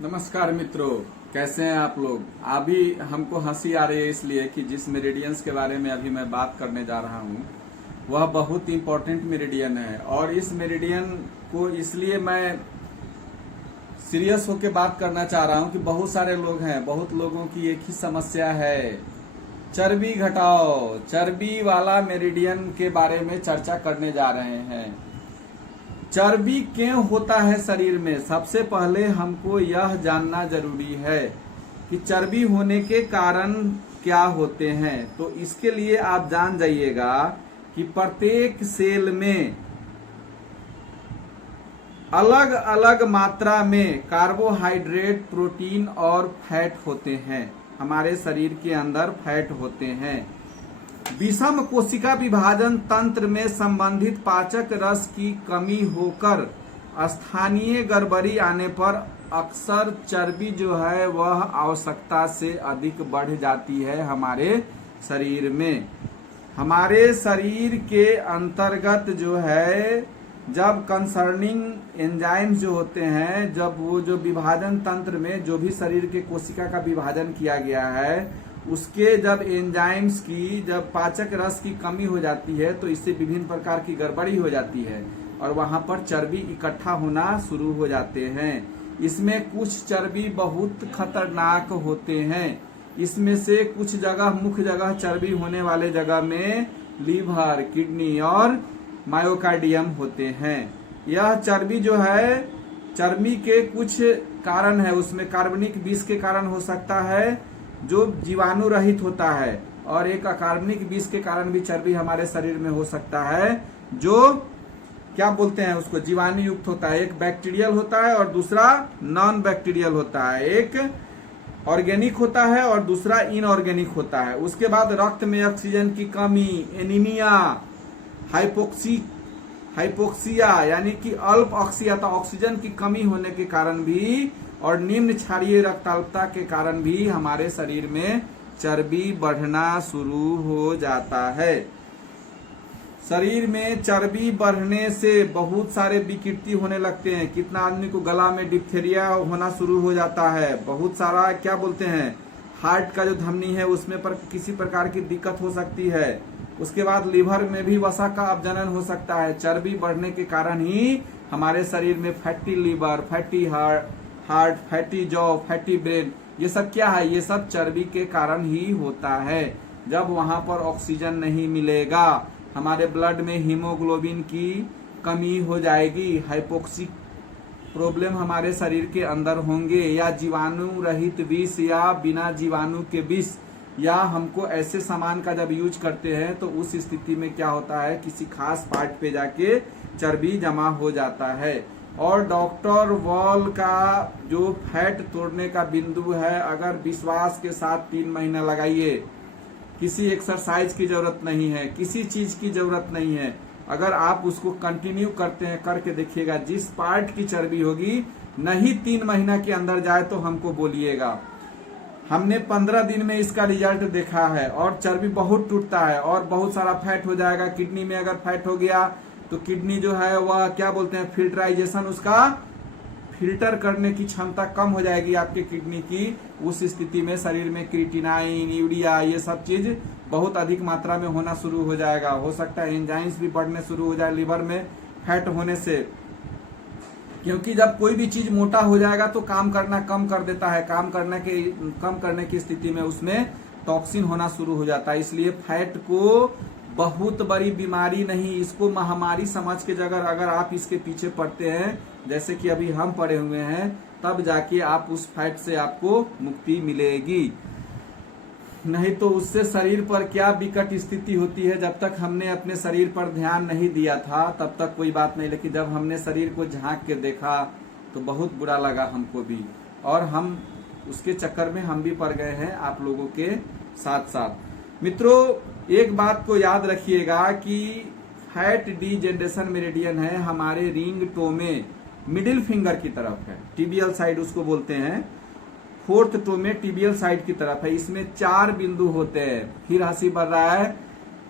नमस्कार मित्रों, कैसे हैं आप लोग। अभी हमको हंसी आ रही है इसलिए कि जिस मेरिडियंस के बारे में अभी मैं बात करने जा रहा हूँ वह बहुत इंपॉर्टेंट मेरिडियन है। और इस मेरिडियन को इसलिए मैं सीरियस होकर बात करना चाह रहा हूँ कि बहुत सारे लोग हैं, बहुत लोगों की एक ही समस्या है, चर्बी घटाओ। चर्बी वाला मेरिडियन के बारे में चर्चा करने जा रहे हैं। चर्बी क्यों होता है शरीर में, सबसे पहले हमको यह जानना जरूरी है कि चर्बी होने के कारण क्या होते हैं। तो इसके लिए आप जान जाइएगा कि प्रत्येक सेल में अलग अलग मात्रा में कार्बोहाइड्रेट, प्रोटीन और फैट होते हैं। हमारे शरीर के अंदर फैट होते हैं। विषम कोशिका विभाजन तंत्र में संबंधित पाचक रस की कमी होकर स्थानीय गड़बड़ी आने पर अक्सर चर्बी जो है वह आवश्यकता से अधिक बढ़ जाती है हमारे शरीर में। हमारे शरीर के अंतर्गत जो है जब कंसर्निंग एंजाइम्स जो होते हैं, जब वो जो विभाजन तंत्र में जो भी शरीर के कोशिका का विभाजन किया गया है उसके जब एंजाइम्स की जब पाचक रस की कमी हो जाती है तो इससे विभिन्न प्रकार की गड़बड़ी हो जाती है और वहां पर चर्बी इकट्ठा होना शुरू हो जाते हैं। इसमें कुछ चर्बी बहुत खतरनाक होते हैं। इसमें से कुछ जगह, मुख्य जगह चर्बी होने वाले जगह में लीवर, किडनी और मायोकार्डियम होते हैं। यह चर्बी जो है, चर्बी के कुछ कारण है, उसमें कार्बनिक विष के कारण हो सकता है जो जीवाणु रहित होता है, और एक अकार्बनिक विष के कारण भी चर्बी हमारे शरीर में हो सकता है जो क्या बोलते हैं उसको, जीवाणु युक्त होता है। एक बैक्टीरियल होता है और दूसरा नॉन बैक्टीरियल होता है। एक ऑर्गेनिक होता है और दूसरा इनऑर्गेनिक होता है। उसके बाद रक्त में ऑक्सीजन की कमी, एनीमिया, हाइपोक्सिया यानी कि अल्प ऑक्सीजन की कमी होने के कारण भी और निम्न क्षारीय रक्ताल्पता के कारण भी हमारे शरीर में चर्बी बढ़ना शुरू हो जाता है। शरीर में चर्बी बढ़ने से बहुत सारे विकृति होने लगते हैं। कितना आदमी को गला में डिप्थेरिया होना शुरू हो जाता है। बहुत सारा क्या बोलते हैं, हार्ट का जो धमनी है उसमें पर किसी प्रकार की दिक्कत हो सकती है। उसके बाद लीवर में भी वसा का अपजनन हो सकता है। चर्बी बढ़ने के कारण ही हमारे शरीर में fatty liver, fatty heart, fatty jaw, fatty brain, ये सब क्या है, ये सब चर्बी के कारण ही होता है। जब वहां पर ऑक्सीजन नहीं मिलेगा, हमारे ब्लड में हीमोग्लोबिन की कमी हो जाएगी, हाइपोक्सिक प्रॉब्लम हमारे शरीर के अंदर होंगे, या जीवाणु रहित विष या बिना जीवाणु के विष, या हमको ऐसे सामान का जब यूज करते हैं तो उस स्थिति में क्या होता है, किसी खास पार्ट पे जाके चर्बी जमा हो जाता है। और डॉक्टर वॉल का जो फैट तोड़ने का बिंदु है, अगर विश्वास के साथ 3 महीना लगाइए, किसी एक्सरसाइज की जरूरत नहीं है, किसी चीज की जरूरत नहीं है। अगर आप उसको कंटिन्यू करते हैं, करके देखिएगा, जिस पार्ट की चर्बी होगी नहीं 3 महीना के अंदर जाए तो हमको बोलिएगा। हमने 15 दिन में इसका रिजल्ट देखा है और चर्बी बहुत टूटता है और बहुत सारा फैट हो जाएगा। किडनी में अगर फैट हो गया तो किडनी जो है वह क्या बोलते हैं, फिल्टराइजेशन, उसका फिल्टर करने की क्षमता कम हो जाएगी आपके किडनी की। उस स्थिति में शरीर में क्रिएटिनाइन, यूरिया, ये सब चीज बहुत अधिक मात्रा में होना शुरू हो जाएगा। हो सकता है एंजाइम्स भी बढ़ने शुरू हो जाए लीवर में फैट होने से, क्योंकि जब कोई भी चीज मोटा हो जाएगा तो काम करना कम कर देता है। कम करने की स्थिति में उसमें टॉक्सिन होना शुरू हो जाता है। इसलिए फैट को बहुत बड़ी बीमारी नहीं, इसको महामारी समझ के अगर आप इसके पीछे पड़ते हैं, जैसे कि अभी हम पड़े हुए हैं, तब जाके आप उस फैट से आपको मुक्ति मिलेगी। नहीं तो उससे शरीर पर क्या विकट स्थिति होती है। जब तक हमने अपने शरीर पर ध्यान नहीं दिया था तब तक कोई बात नहीं, लेकिन जब हमने शरीर को झांक के देखा तो बहुत बुरा लगा हमको भी, और हम उसके चक्कर में हम भी पड़ गए हैं आप लोगों के साथ साथ। मित्रों, एक बात को याद रखिएगा कि फैट डीजेनरेशन मेरिडियन है हमारे रिंग टो में मिडिल फिंगर की तरफ है, टिबियल साइड उसको बोलते हैं। 4th टो में टिबियल साइड की तरफ है। इसमें 4 बिंदु होते हैं। फिर हंसी बढ़ रहा है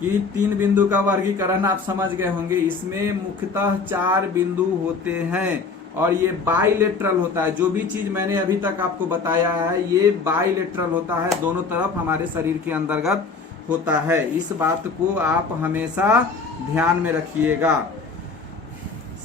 कि 3 बिंदु का वर्गीकरण आप समझ गए होंगे। इसमें मुख्यतः 4 बिंदु होते हैं। और ये बाइलेटरल होता है। जो भी चीज मैंने अभी तक आपको बताया है ये बाइलेटरल होता है, दोनों तरफ हमारे शरीर के अंतर्गत होता है। इस बात को आप हमेशा ध्यान में रखिएगा।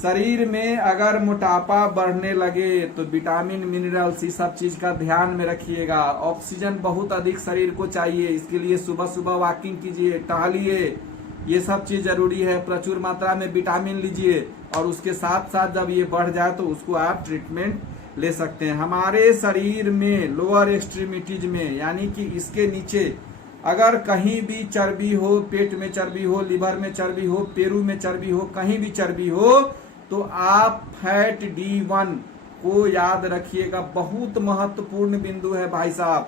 शरीर में अगर मोटापा बढ़ने लगे तो विटामिन मिनरल्स इस सब चीज का ध्यान में रखिएगा। ऑक्सीजन बहुत अधिक शरीर को चाहिए, इसके लिए सुबह सुबह वॉकिंग कीजिए, टहलिए, ये सब चीज जरूरी है। प्रचुर मात्रा में विटामिन लीजिए और उसके साथ साथ जब ये बढ़ जाए तो उसको आप ट्रीटमेंट ले सकते हैं। हमारे शरीर में लोअर एक्सट्रीमिटीज में यानी कि इसके नीचे अगर कहीं भी चर्बी हो, पेट में चर्बी हो, लिवर में चर्बी हो, पेरू में चर्बी हो, कहीं भी चर्बी हो तो आप फैट D1 को याद रखिएगा। बहुत महत्वपूर्ण बिंदु है भाई साहब।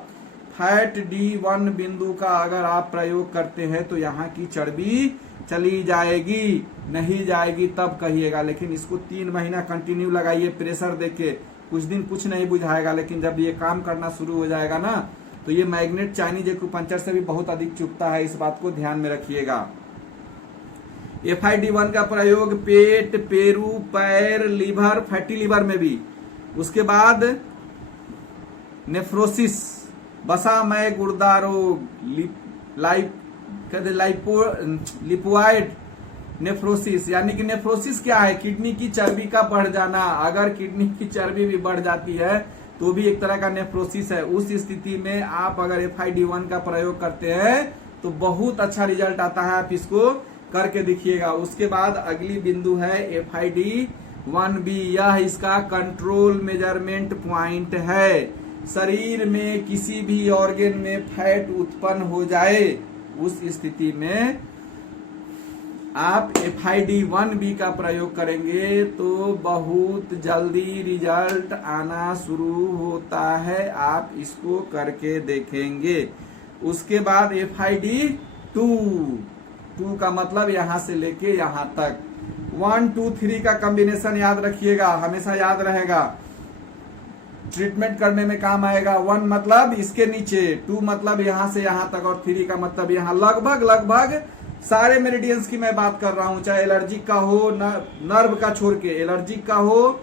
फैट D1 बिंदु का अगर आप प्रयोग करते हैं तो यहाँ की चर्बी चली जाएगी, नहीं जाएगी तब कहिएगा। लेकिन इसको 3 महीना कंटिन्यू लगाइए, प्रेशर देके। कुछ दिन कुछ नहीं बुझाएगा, लेकिन जब ये काम करना शुरू हो जाएगा ना तो ये मैग्नेट चाइनीज एक्यूपंक्चर से भी बहुत अधिक चुभता है। इस बात को ध्यान में रखिएगा। FID1 का प्रयोग पेट, पेरू, पैर, लीवर, फैटी लीवर में भी। उसके बाद नेफ्रोसिस, वसामय गुर्दा रोग, लिपोइड नेफ्रोसिस। यानी कि नेफ्रोसिस क्या है? किडनी की चर्बी का बढ़ जाना। अगर किडनी की चर्बी भी बढ़ जाती है तो भी एक तरह का नेफ्रोसिस है। उस स्थिति में आप अगर FID1 का प्रयोग करते हैं तो बहुत अच्छा रिजल्ट आता है। आप इसको करके देखिएगा। उसके बाद अगली बिंदु है FID1B। यह इसका कंट्रोल मेजरमेंट पॉइंट है। शरीर में किसी भी ऑर्गन में फैट उत्पन्न हो जाए उस स्थिति में आप FID1B का प्रयोग करेंगे तो बहुत जल्दी रिजल्ट आना शुरू होता है। आप इसको करके देखेंगे। उसके बाद FID2 का मतलब यहां से लेके यहां तक 1 2 3 का कॉम्बिनेशन याद रखिएगा, हमेशा याद रहेगा, ट्रीटमेंट करने में काम आएगा। 1 मतलब इसके नीचे, 2 मतलब यहां से यहां तक और 3 का मतलब यहां। लगभग सारे मेरिडियंस की मैं बात कर रहा हूं, चाहे एलर्जिक का हो, नर्व का छोड़ के, एलर्जिक का हो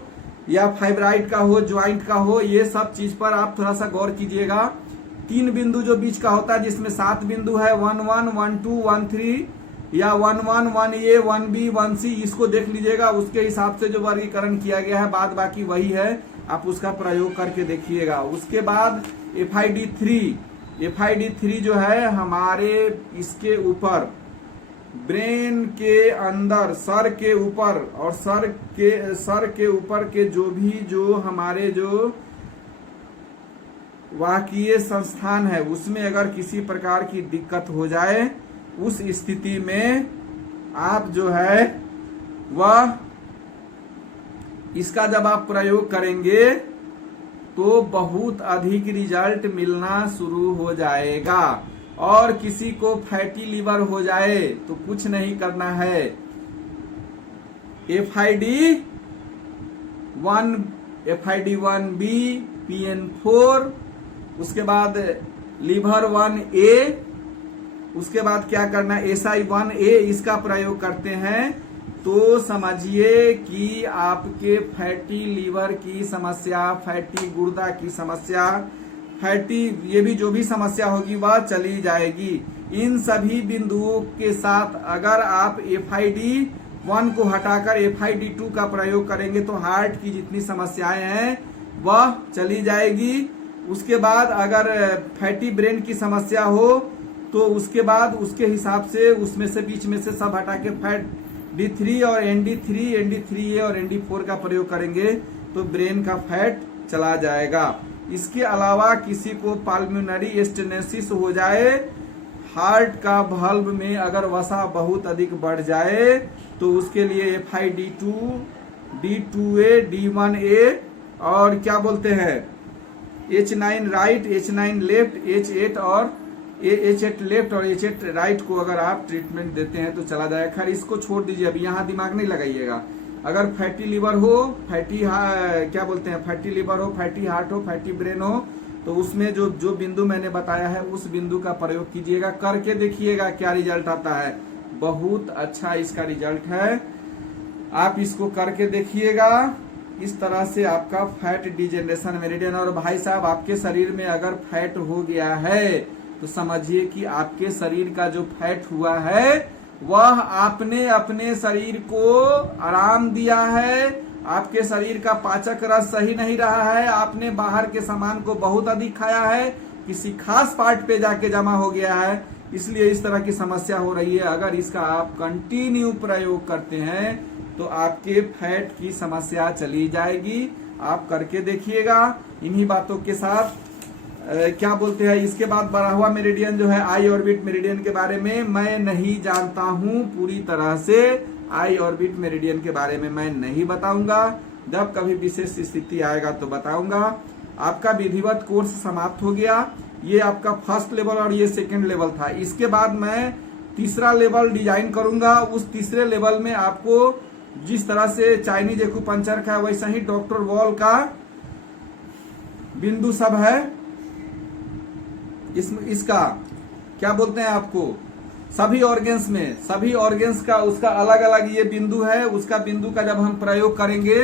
या फाइब्राइड का हो, ज्वाइंट का हो, ये सब चीज पर आप थोड़ा सा गौर कीजिएगा। 3 बिंदु जो बीच का होता है जिसमें 7 बिंदु है, 1 1 1 2 1 3 या 1 1 1A 1B 1C, इसको देख लीजिएगा। उसके हिसाब से जो वर्गीकरण किया गया है बाद बाकी वही है, आप उसका प्रयोग करके देखिएगा। उसके बाद FID3 जो है हमारे इसके ऊपर ब्रेन के अंदर, सर के ऊपर और सर के ऊपर के जो हमारे जो वाक्य संस्थान है उसमें अगर किसी प्रकार की दिक्कत हो जाए उस स्थिति में आप जो है वह इसका जब आप प्रयोग करेंगे तो बहुत अधिक रिजल्ट मिलना शुरू हो जाएगा। और किसी को फैटी लीवर हो जाए तो कुछ नहीं करना है, FID1B PN4, उसके बाद लीवर 1A, उसके बाद क्या करना है SI1A, इसका प्रयोग करते हैं तो समझिए कि आपके फैटी लीवर की समस्या, फैटी गुर्दा की समस्या, फैटी ये भी जो भी समस्या होगी वह चली जाएगी। इन सभी बिंदुओं के साथ अगर आप FID1 को हटाकर FID2 का प्रयोग करेंगे तो हार्ट की जितनी समस्याएं हैं वह चली जाएगी। उसके बाद अगर फैटी ब्रेन की समस्या हो तो उसके बाद उसके हिसाब से उसमें से बीच में से सब हटा के फैट D3 और ND3A और ND4 का प्रयोग करेंगे तो ब्रेन का फैट चला जाएगा। इसके अलावा किसी को पाल्मोनरी स्टेनोसिस हो जाए, हार्ट का valve में अगर वसा बहुत अधिक बढ़ जाए तो उसके लिए FID2, D2A, D1A और क्या बोलते हैं H9 right, H9 left, H8 और H8 लेफ्ट और H8 राइट को अगर आप ट्रीटमेंट देते हैं तो चला जाएगा। खैर इसको छोड़ दीजिए, अभी यहाँ दिमाग नहीं लगाइएगा। अगर फैटी लीवर हो, फैटी लीवर हो, फैटी हार्ट हो, फैटी ब्रेन हो तो उसमें जो बिंदु मैंने बताया है उस बिंदु का प्रयोग कीजिएगा, करके देखिएगा क्या रिजल्ट आता है। बहुत अच्छा इसका रिजल्ट है, आप इसको करके देखिएगा। इस तरह से आपका फैट डिजेनरेशन मेरिडियन। और भाई साहब आपके शरीर में अगर फैट हो गया है तो समझिए कि आपके शरीर का जो फैट हुआ है वह आपने अपने शरीर को आराम दिया है। आपके शरीर का पाचक रस सही नहीं रहा है, आपने बाहर के सामान को बहुत अधिक खाया है, किसी खास पार्ट पे जाके जमा हो गया है, इसलिए इस तरह की समस्या हो रही है। अगर इसका आप कंटिन्यू प्रयोग करते हैं तो आपके फैट की समस्या चली जाएगी। आप करके देखिएगा। इन्हीं बातों के साथ क्या बोलते हैं, इसके बाद बढ़ा हुआ मेरिडियन जो है आई ऑर्बिट मेरिडियन के बारे में मैं नहीं जानता हूं पूरी तरह से। आई ऑर्बिट मेरिडियन के बारे में मैं नहीं बताऊंगा, जब कभी विशेष स्थिति आएगा तो बताऊंगा। आपका विधिवत कोर्स समाप्त हो गया। ये आपका फर्स्ट लेवल और ये सेकंड लेवल था। इसके बाद मैं तीसरा लेवल डिजाइन करूंगा। उस तीसरे लेवल में आपको जिस तरह से चाइनीज एक्यूपंक्चर का वैसा ही डॉक्टर वॉल का बिंदु सब है, इसका क्या बोलते हैं आपको, सभी ऑर्गेन्स में सभी ऑर्गेन्स का उसका अलग अलग ये बिंदु है। उसका बिंदु का जब हम प्रयोग करेंगे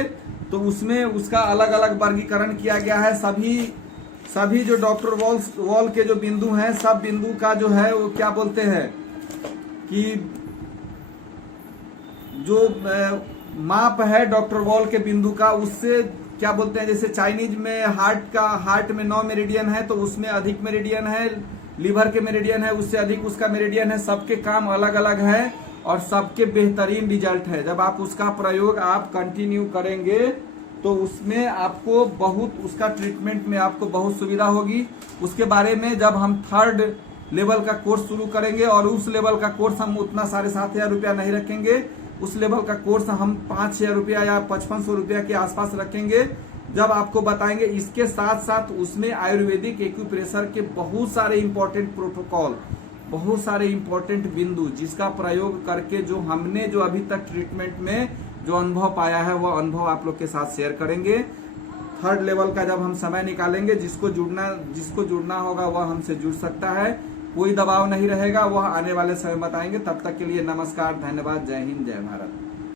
तो उसमें उसका अलग अलग वर्गीकरण किया गया है। सभी जो डॉक्टर वॉल के जो बिंदु हैं, सब बिंदु का जो है वो क्या बोलते हैं कि जो माप है डॉक्टर वॉल के बिंदु का, उससे क्या बोलते हैं, जैसे चाइनीज में हार्ट में 9 मेरिडियन है तो उसमें अधिक मेरिडियन है, लीवर के मेरिडियन है उससे अधिक उसका मेरिडियन है। सबके काम अलग अलग है और सबके बेहतरीन रिजल्ट है। जब आप उसका प्रयोग आप कंटिन्यू करेंगे तो उसमें आपको बहुत, उसका ट्रीटमेंट में आपको बहुत सुविधा होगी। उसके बारे में जब हम थर्ड लेवल का कोर्स शुरू करेंगे, और उस लेवल का कोर्स हम उतना 7,500 रुपया नहीं रखेंगे, उस लेवल का कोर्स हम 5,000 रुपया या 5500 रुपया के आसपास रखेंगे। जब आपको बताएंगे इसके साथ साथ उसमें आयुर्वेदिक एक्यूप्रेशर के बहुत सारे इंपॉर्टेंट प्रोटोकॉल, बहुत सारे इंपॉर्टेंट बिंदु, जिसका प्रयोग करके जो हमने जो अभी तक ट्रीटमेंट में जो अनुभव पाया है वह अनुभव आप लोग के साथ शेयर करेंगे। थर्ड लेवल का जब हम समय निकालेंगे, जिसको जुड़ना होगा वह हमसे जुड़ सकता है, कोई दबाव नहीं रहेगा, वह आने वाले समय बताएंगे। तब तक के लिए नमस्कार, धन्यवाद, जय हिंद, जय भारत।